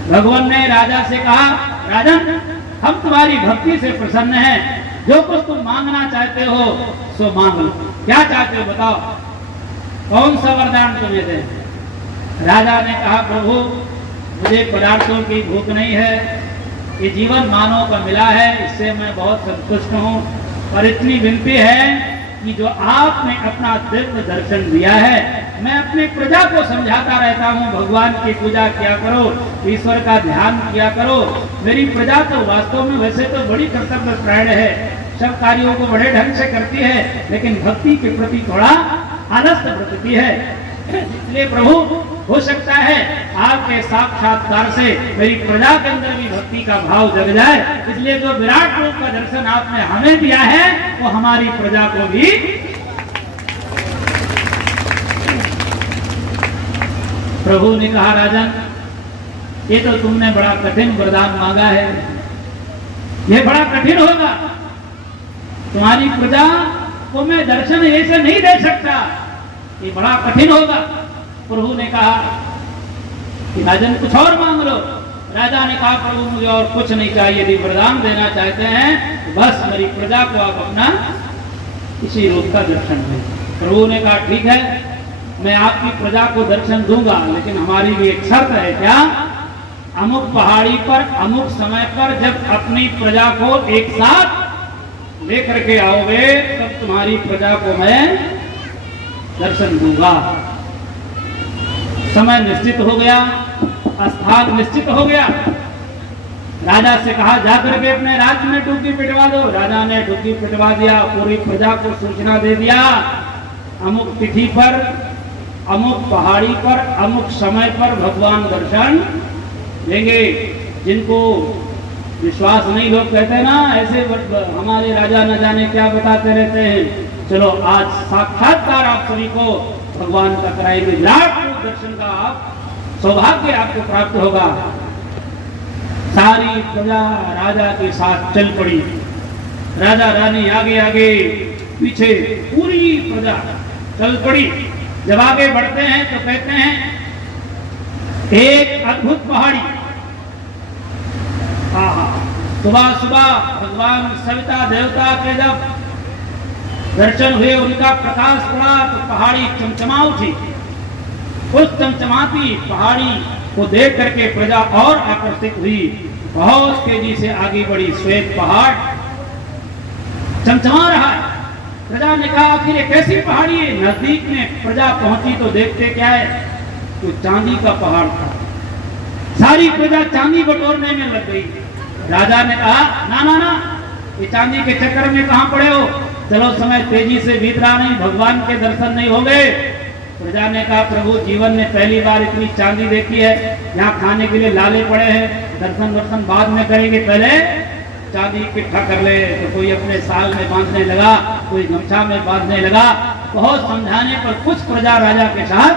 भगवान ने राजा से कहा, राजन हम तुम्हारी भक्ति से प्रसन्न हैं, जो कुछ तुम मांगना चाहते हो सो मांग लो। क्या चाहते हो बताओ, कौन सा वरदान तुम्हें दें? राजा ने कहा, प्रभु मुझे पदार्थों की भूख नहीं है, ये जीवन मानव का मिला है, इससे मैं बहुत संतुष्ट हूँ, पर इतनी विनती है कि जो आपने अपना दिव्य दर्शन दिया है, मैं अपनी प्रजा को समझाता रहता हूँ भगवान की पूजा किया करो, ईश्वर का ध्यान किया करो। मेरी प्रजा तो वास्तव में वैसे तो बड़ी कर्तव्य परायण है, सब कार्यों को बड़े ढंग से करती है, लेकिन भक्ति के प्रति थोड़ा आलस्य बरतती है। इसलिए प्रभु हो सकता है आपके साक्षात्कार से मेरी प्रजा के अंदर भी भक्ति का भाव जग जाए, इसलिए जो विराट रूप का दर्शन आपने हमें दिया है वो हमारी प्रजा को भी। प्रभु ने कहा, राजन ये तो तुमने बड़ा कठिन वरदान मांगा है, ये बड़ा कठिन होगा, तुम्हारी प्रजा को मैं दर्शन ऐसे नहीं दे सकता, ये बड़ा कठिन होगा। प्रभु ने कहा कि राजन कुछ और मांग लो। राजा ने कहा, प्रभु मुझे और कुछ नहीं चाहिए, यदि वरदान देना चाहते हैं तो बस मेरी प्रजा को आप अपना इसी रूप का दर्शन दें। प्रभु ने कहा, ठीक है मैं आपकी प्रजा को दर्शन दूंगा, लेकिन हमारी भी एक शर्त है। क्या? अमुक पहाड़ी पर अमुक समय पर जब अपनी प्रजा को एक साथ लेकर के आओगे तब तुम्हारी प्रजा को मैं दर्शन दूंगा। समय निश्चित हो गया, स्थान निश्चित हो गया। राजा से कहा, जाकर के अपने राज्य में डुबकी पिटवा दो। राजा ने डुबकी पिटवा दिया, पूरी प्रजा को सूचना दे दिया, अमुक तिथि पर अमुक पहाड़ी पर अमुक समय पर भगवान दर्शन देंगे। जिनको विश्वास नहीं, लोग कहते हैं ना ऐसे हमारे राजा न जाने क्या बताते रहते हैं, चलो आज साक्षात्कार आप सभी को भगवान का कराएंगे, विराट रूप दर्शन का आप सौभाग्य आपको प्राप्त होगा। सारी प्रजा राजा के साथ चल पड़ी, राजा रानी आगे आगे पीछे पूरी प्रजा चल पड़ी। जब आगे बढ़ते हैं तो कहते हैं एक अद्भुत पहाड़ी, सुबह सुबह भगवान सविता देवता के जब दर्शन हुए, उनका प्रकाश पड़ा तो पहाड़ी चमचमा उठी। उस चमचमाती पहाड़ी को देख करके प्रजा और आकर्षित हुई, बहुत तेजी से आगे बढ़ी। श्वेत पहाड़ चमचमा रहा है। प्रजा ने कहा, आखिर ये कैसी पहाड़ी है? नजदीक में प्रजा पहुंची तो देखते क्या है, तो चांदी का पहाड़ था। सारी प्रजा चांदी बटोरने में लग गई। राजा ने कहा, ना ना ना, ये चांदी के चक्कर में कहां पड़े हो, चलो समय तेजी से बीत रहा, नहीं भगवान के दर्शन नहीं हो गए। प्रजा ने कहा, प्रभु जीवन में पहली बार इतनी चांदी देखी है, यहाँ खाने के लिए लाले पड़े हैं, दर्शन वर्शन बाद में करेंगे, पहले चांदी इकट्ठा कर ले। तो कोई अपने साल में बांधने लगा, कोई गमछा में बांधने लगा। बहुत समझाने पर कुछ प्रजा राजा के साथ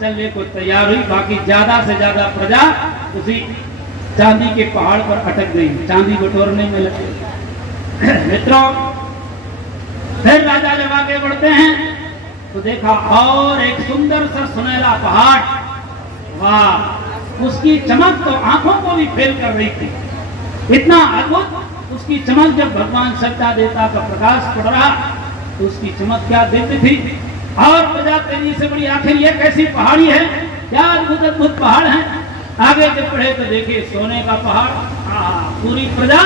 चलने को तैयार हुई, बाकी ज्यादा से ज्यादा प्रजा उसी चांदी के पहाड़ पर अटक गई, चांदी बटोरने में लग गई। मित्रों, फिर राजा जब आगे बढ़ते हैं तो देखा और एक सुंदर सा सुनहरा पहाड़, वाह, उसकी चमक तो आंखों को भी फेल कर रही थी। इतना अद्भुत उसकी चमक, जब भगवान सत्ता देवता का प्रकाश पड़ रहा तो उसकी चमक क्या दिव्य थी। और प्रजा तेजी से बड़ी, आखिर ये कैसी पहाड़ी है, क्या अद्भुत अद्भुत पहाड़ है। आगे जब बढ़े तो देखे सोने का पहाड़, पूरी प्रजा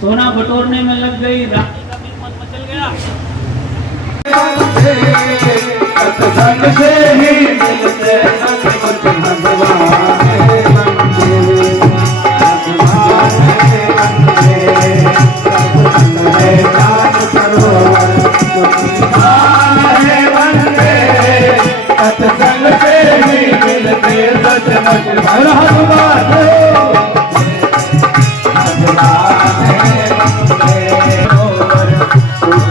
सोना बटोरने में लग गई, रानी का भी मन मचल गया। सत्संग से ही मिलते सतगुरु भगवान सत्संग से ही मिलते सचमुच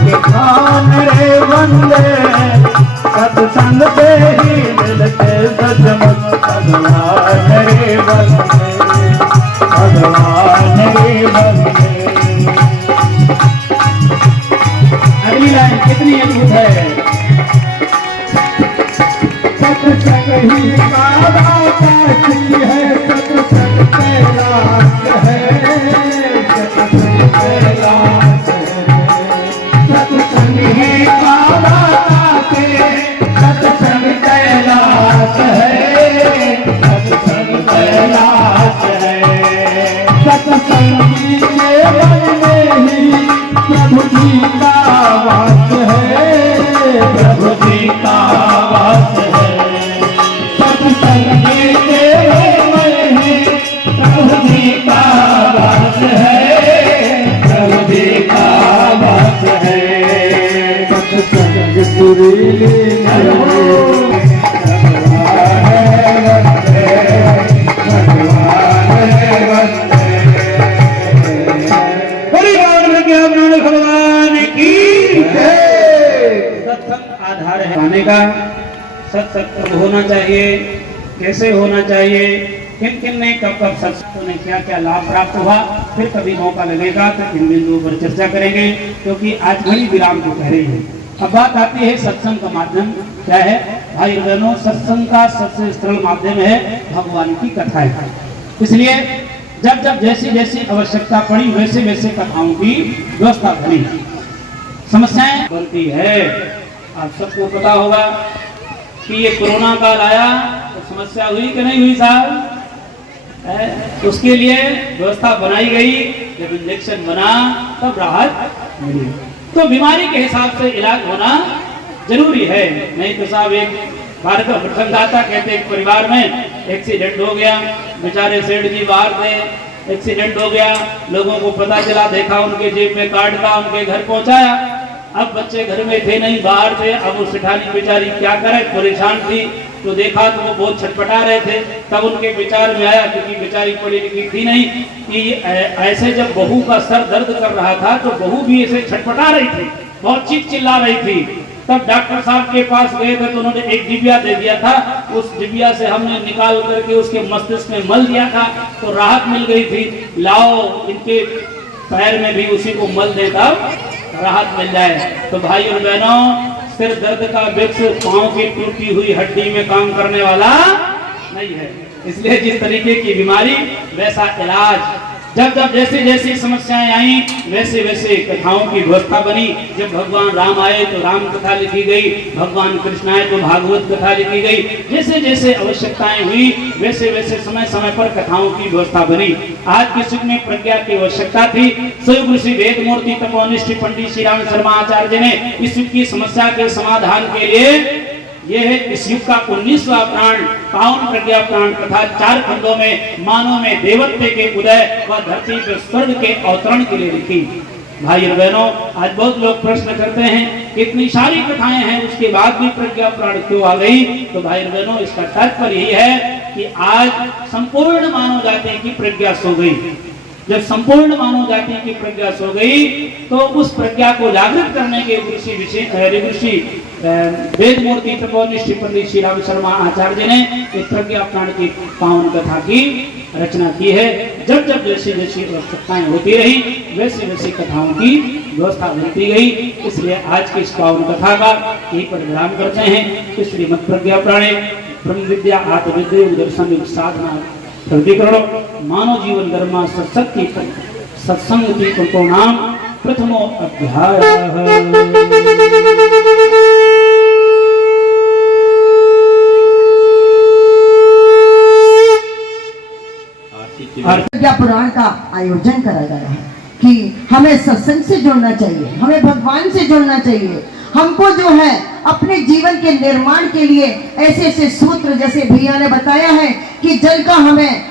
भगवान रे वंदे। सत्संग से ही मिलते सचमुच भगवान रे वंदे, भगवान रे वंदे। अगली लाइन कितनी अद्भुत है। सत्संग ही बाबा काशी है, सत्संग कैलाश है, सत्संग कैलाश है। सत्संग ही बाबा काशी, सत्संग कैलाश है, सत्संग कैलाश है। सत्संग के मन में ही प्रभु जी का वास है, प्रभु जी का वास है। सत्संग के मन ही प्रभु जी का वास है, प्रभु जी का वास है। सत्संग सुरीली भगवान की सत्संग आधार है पाने का। सत्संग होना चाहिए, कैसे होना चाहिए, किन किन ने कब कब सत्संग ने क्या क्या लाभ प्राप्त हुआ, फिर कभी मौका लगेगा तो इन बिंदुओं पर चर्चा करेंगे, क्योंकि आज घड़ी विराम को कह रही है। अब बात आती है सत्संग का माध्यम क्या है। भाई बहनों, सत्संग का सबसे सरल माध्यम है भगवान की कथाएं। इसलिए जब जब जैसी जैसी आवश्यकता पड़ी वैसे वैसे कथाओं की व्यवस्था बनी। समस्याएं बनती है, आप सबको पता होगा कि ये कोरोना काल आया तो समस्या हुई कि नहीं हुई साहब। उसके लिए व्यवस्था बनाई गई, जब इंजेक्शन बना तब राहत मिली। तो बीमारी के हिसाब से इलाज होना जरूरी है, नहीं तो साहब एक बार का प्रसंग आता, कहते एक परिवार में एक्सीडेंट हो गया, बेचारे सेठ जी बाहर थे, एक्सीडेंट हो गया, लोगों को पता चला, देखा उनके जेब में कार्ड था, उनके घर पहुंचाया। अब बच्चे घर में थे नहीं, बाहर थे। अब वो सेठानी बेचारी क्या करे, परेशान थी, तो देखा तो वो बहुत छटपटा रहे थे। तब उनके विचार में आया, क्योंकि बेचारी पढ़ी लिखी थी नहीं, कि ऐसे जब बहू का सर दर्द कर रहा था तो बहू भी ऐसे छटपटा रही थी, बहुत चीख चिल्ला रही थी। तब डॉक्टर साहब के पास गए थे तो उन्होंने एक डिबिया दे दिया था, उस डिबिया से हमने निकाल करके उसके मस्तिष्क में मल दिया था तो राहत मिल गई थी। लाओ इनके पैर में भी उसी को मल देता, राहत मिल जाए। तो भाई और बहनों, सिर दर्द का विक्स पांव की टूटी हुई हड्डी में काम करने वाला नहीं है। इसलिए जिस तरीके की बीमारी वैसा इलाज। जब जब जैसी जैसी समस्याएं आई वैसे वैसे कथाओं की व्यवस्था बनी। जब भगवान राम आए तो राम कथा लिखी गई, भगवान कृष्ण आए तो भागवत कथा लिखी गई। जैसे जैसे आवश्यकताएं हुई वैसे वैसे समय समय पर कथाओं की व्यवस्था बनी। आज के युग में प्रज्ञा की आवश्यकता थी। स्वयं ऋषि वेद मूर्ति तपोनिष्ठ पंडित श्री राम शर्मा आचार्य ने इस युग की समस्या के समाधान के लिए ये है इस युग का 19वां प्राण पावन प्रज्ञा प्राण तथा 4 खंडों में मानव में देवत्व के उदय व धरती पर स्वर्ग के अवतरण के लिए लिखी। भाई और बहनों, आज बहुत लोग प्रश्न करते हैं कितनी सारी कथाएं हैं उसके बाद भी प्रज्ञा प्राण क्यों आ गई। तो भाई और बहनों, इसका तात्पर्य यही है कि आज संपूर्ण मानव जाति की प्रज्ञा सो गई। जब संपूर्ण मानव जाति की प्रज्ञा सो गई तो उस प्रज्ञा को जागृत करने के ऋषि वेद मूर्ति तपोनिष्ठ पंडित श्री राम शर्मा आचार्य ने एक प्रज्ञा पुराण की पावन कथा की रचना की है। जब जब जैसी जैसी आवश्यकताएं होती रही वैसी वैसी कथाओं की व्यवस्था बनती गई। इसलिए आज की इस पावन कथा का यही परिणाम करते हैं कि श्रीमद प्रज्ञा पुराणे ब्रह्म विद्या आत्मविद्या दर्शन साधना प्रगतिकरण मानव जीवन धर्म सत्संग की नाम प्रथमो अध्याय। प्रज्ञा पुराण का आयोजन करा गया है कि हमें सत्संग से जुड़ना चाहिए, हमें भगवान से जुड़ना चाहिए। हमको जो है अपने जीवन के निर्माण के लिए ऐसे ऐसे सूत्र, जैसे भैया ने बताया है कि जल का हमें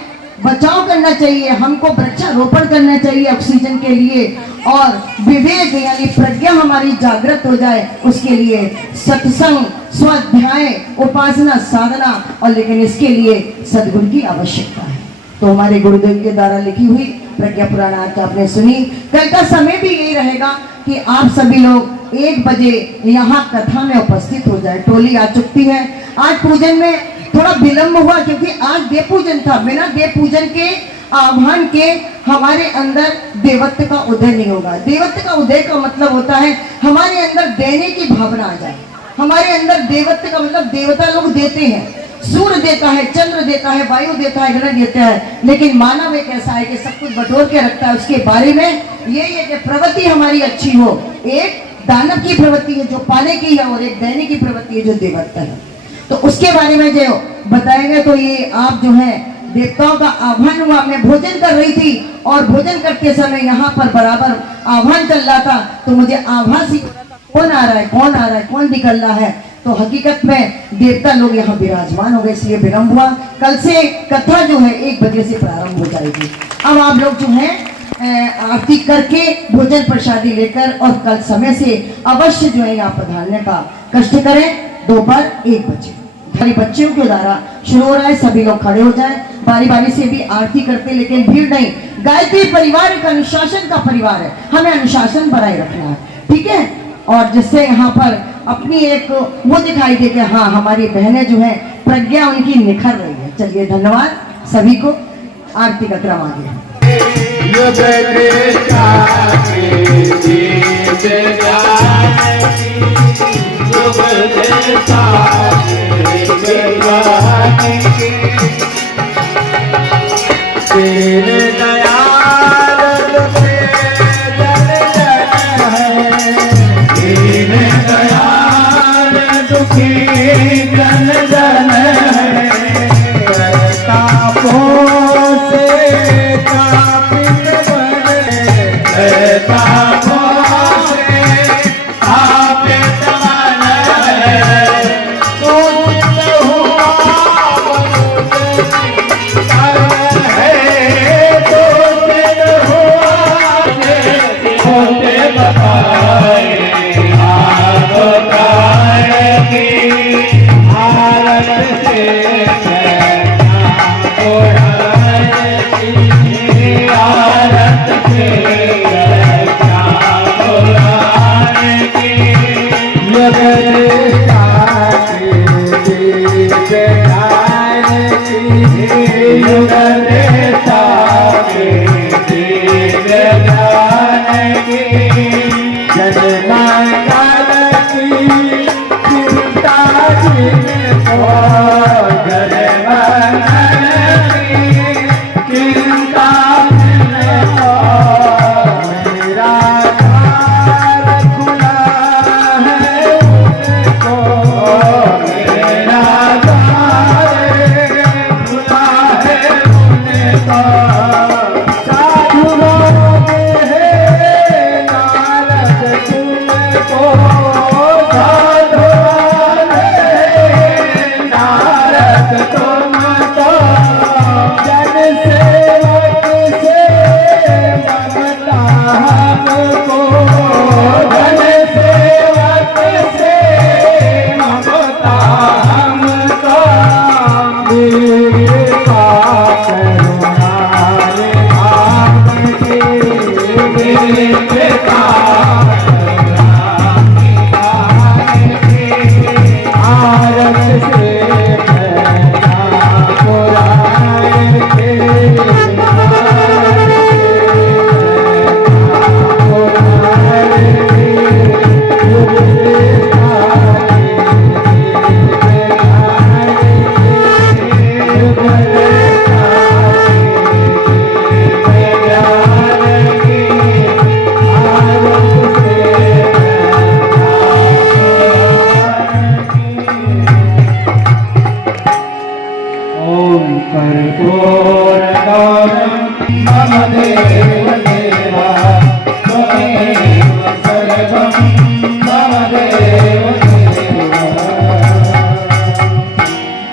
बचाव करना चाहिए, हमको वृक्षारोपण करना चाहिए ऑक्सीजन के लिए, और विवेक यानी प्रज्ञा हमारी जागृत हो जाए उसके लिए सत्संग, स्वाध्याय, उपासना, साधना, और लेकिन इसके लिए सद्गुरु की आवश्यकता है। तो हमारे गुरुदेव के द्वारा लिखी हुई प्रज्ञा पुराण आज आपने सुनी। कल का समय भी यही रहेगा कि आप सभी लोग 1 बजे यहाँ कथा में उपस्थित हो जाए। टोली आ चुकी है। आज पूजन में थोड़ा विलंब हुआ क्योंकि आज देव पूजन था। बिना देव पूजन के आह्वान के हमारे अंदर देवत्व का उदय नहीं होगा। देवत्व का उदय का मतलब होता है हमारे अंदर देने की भावना आ जाए। हमारे अंदर देवत्व का मतलब देवता लोग देते हैं, सूर्य देता है, चंद्र देता है, वायु देता है, ग्रह देता है, लेकिन मानव एक ऐसा है कि सब कुछ बटोर के रखता है। उसके बारे में यही है कि प्रवृत्ति हमारी अच्छी हो। एक दानव की प्रवृत्ति है जो पाने की है, और एक देने की प्रवृत्ति है जो देवत्व है। तो उसके बारे में जो बताएंगे, तो ये आप जो है देवताओं का आह्वान हुआ। मैं भोजन कर रही थी और भोजन करते समय यहाँ पर बराबर आह्वान चल रहा था, तो मुझे आभास ही कौन आ रहा है, कौन आ रहा है, कौन निकल रहा है। तो हकीकत में देवता लोग यहाँ विराजमान हो गए, इसलिए विलंब हुआ। कल से कथा जो है 1 बजे से प्रारंभ हो जाएगी। अब आप लोग जो है आरती करके भोजन प्रसादी लेकर और कल समय से अवश्य जो है यहाँ पधारने का कष्ट करें। दोपहर 1 बजे हमारे बच्चों के द्वारा शुरू हो रहा है। सभी लोग खड़े हो जाएं, बारी बारी से भी आरती करते, लेकिन भीड़ नहीं। गायत्री परिवार एक अनुशासन का परिवार है, हमें अनुशासन बनाए रखना है, ठीक है। और जिससे यहाँ पर अपनी एक वो दिखाई दे कि हाँ हमारी बहनें जो है प्रज्ञा उनकी निखर रही है। चलिए धन्यवाद सभी को। आरती का क्रम आगे है। जन जन हमको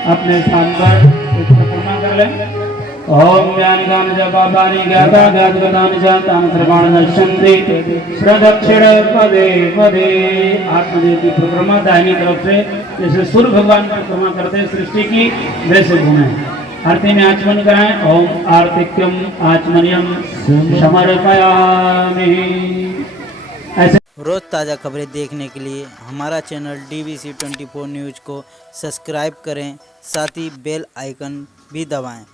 अपने स्थान पर एक परिक्रमा कर लें। ओम ज्ञान गान जपापानि ज्ञाता ज्ञात गतानि च तानि सर्वाणि नश्यन्ति प्रदक्षिण पदे पदे। आत्मदेव की परिक्रमा दाहिनी तरफ से जैसे सूर्य भगवान परिक्रमा करते हैं सृष्टि की, वैसे घूमें। आरती में आचमन कराएं। ओम आर्तिक्यम आचमनियम समर्पयामि। ऐसे रोज़ ताज़ा खबरें देखने के लिए हमारा चैनल DBC 24 न्यूज़ को सब्सक्राइब करें, साथ ही बेल आइकन भी दबाएं।